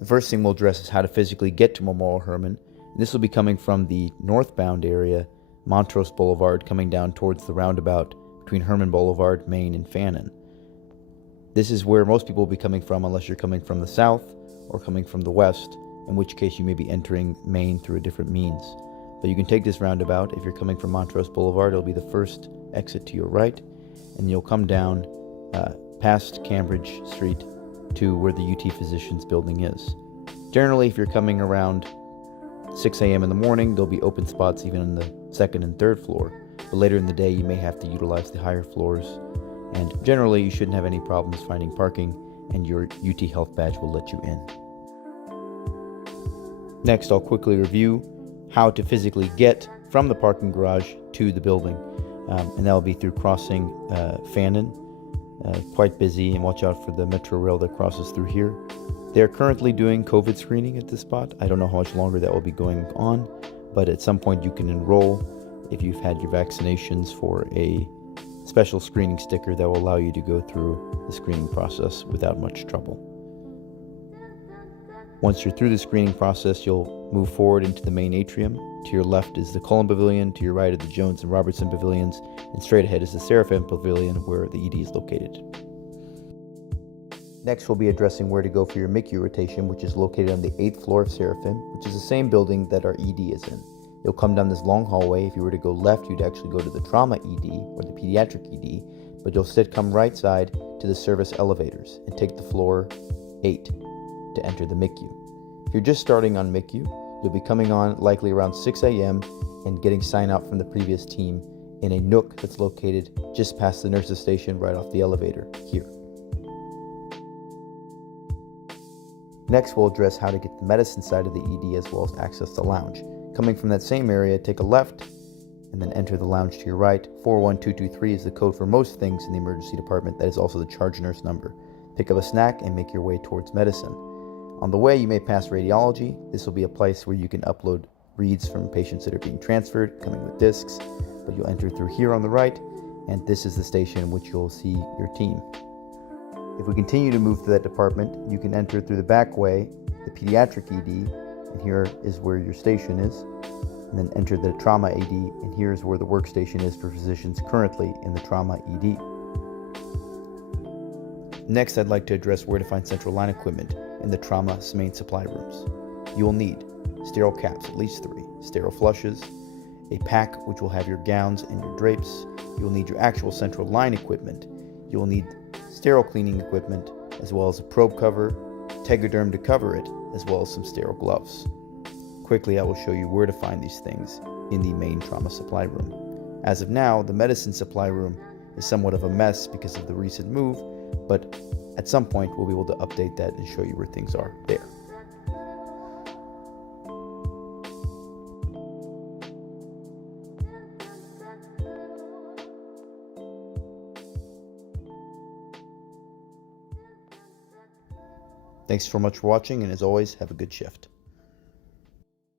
The first thing we'll address is how to physically get to Memorial Hermann. And this will be coming from the northbound area, Montrose Boulevard, coming down towards the roundabout between Hermann Boulevard, Main, and Fannin. This is where most people will be coming from unless you're coming from the south or coming from the west, in which case you may be entering Main through a different means. But you can take this roundabout. If you're coming from Montrose Boulevard, it'll be the first exit to your right, and you'll come down past Cambridge Street to where the UT Physicians building is. Generally, if you're coming around 6 a.m. in the morning, there'll be open spots even in the second and third floor, but later in the day you may have to utilize the higher floors, and generally you shouldn't have any problems finding parking, and your UT Health badge will let you in. Next, I'll quickly review how to physically get from the parking garage to the building, and that will be through crossing Fannin. Quite busy, and watch out for the metro rail that crosses through here. They're currently doing COVID screening at this spot. I don't know how much longer that will be going on, but at some point you can enroll if you've had your vaccinations for a special screening sticker that will allow you to go through the screening process without much trouble. Once you're through the screening process, you'll move forward into the main atrium. To your left is the Cullen Pavilion, to your right are the Jones and Robertson Pavilions, and straight ahead is the Seraphim Pavilion where the ED is located. Next, we'll be addressing where to go for your MHH rotation, which is located on the 8th floor of Seraphim, which is the same building that our ED is in. You'll come down this long hallway. If you were to go left, you'd actually go to the trauma ED or the pediatric ED, but you'll come right side to the service elevators and take the floor 8 to enter the MHH. If you're just starting on MHH, you'll be coming on likely around 6 a.m. and getting sign out from the previous team in a nook that's located just past the nurses station right off the elevator here. Next, we'll address how to get to the medicine side of the ED as well as access the lounge. Coming from that same area, take a left and then enter the lounge to your right. 41223 is the code for most things in the emergency department. That is also the charge nurse number. Pick up a snack and make your way towards medicine. On the way, you may pass radiology. This will be a place where you can upload reads from patients that are being transferred, coming with discs, but you'll enter through here on the right, and this is the station in which you'll see your team. If we continue to move to that department, you can enter through the back way, the pediatric ED, and here is where your station is, and then enter the trauma ED, and here is where the workstation is for physicians currently in the trauma ED. Next, I'd like to address where to find central line equipment in the trauma main supply rooms. You will need sterile caps, at least 3, sterile flushes, a pack which will have your gowns and your drapes. You will need your actual central line equipment. You will need sterile cleaning equipment, as well as a probe cover, tegaderm to cover it, as well as some sterile gloves. Quickly, I will show you where to find these things in the main trauma supply room. As of now, the medicine supply room is somewhat of a mess because of the recent move, but at some point we'll be able to update that and show you where things are there. Thanks so much for watching, and as always, have a good shift.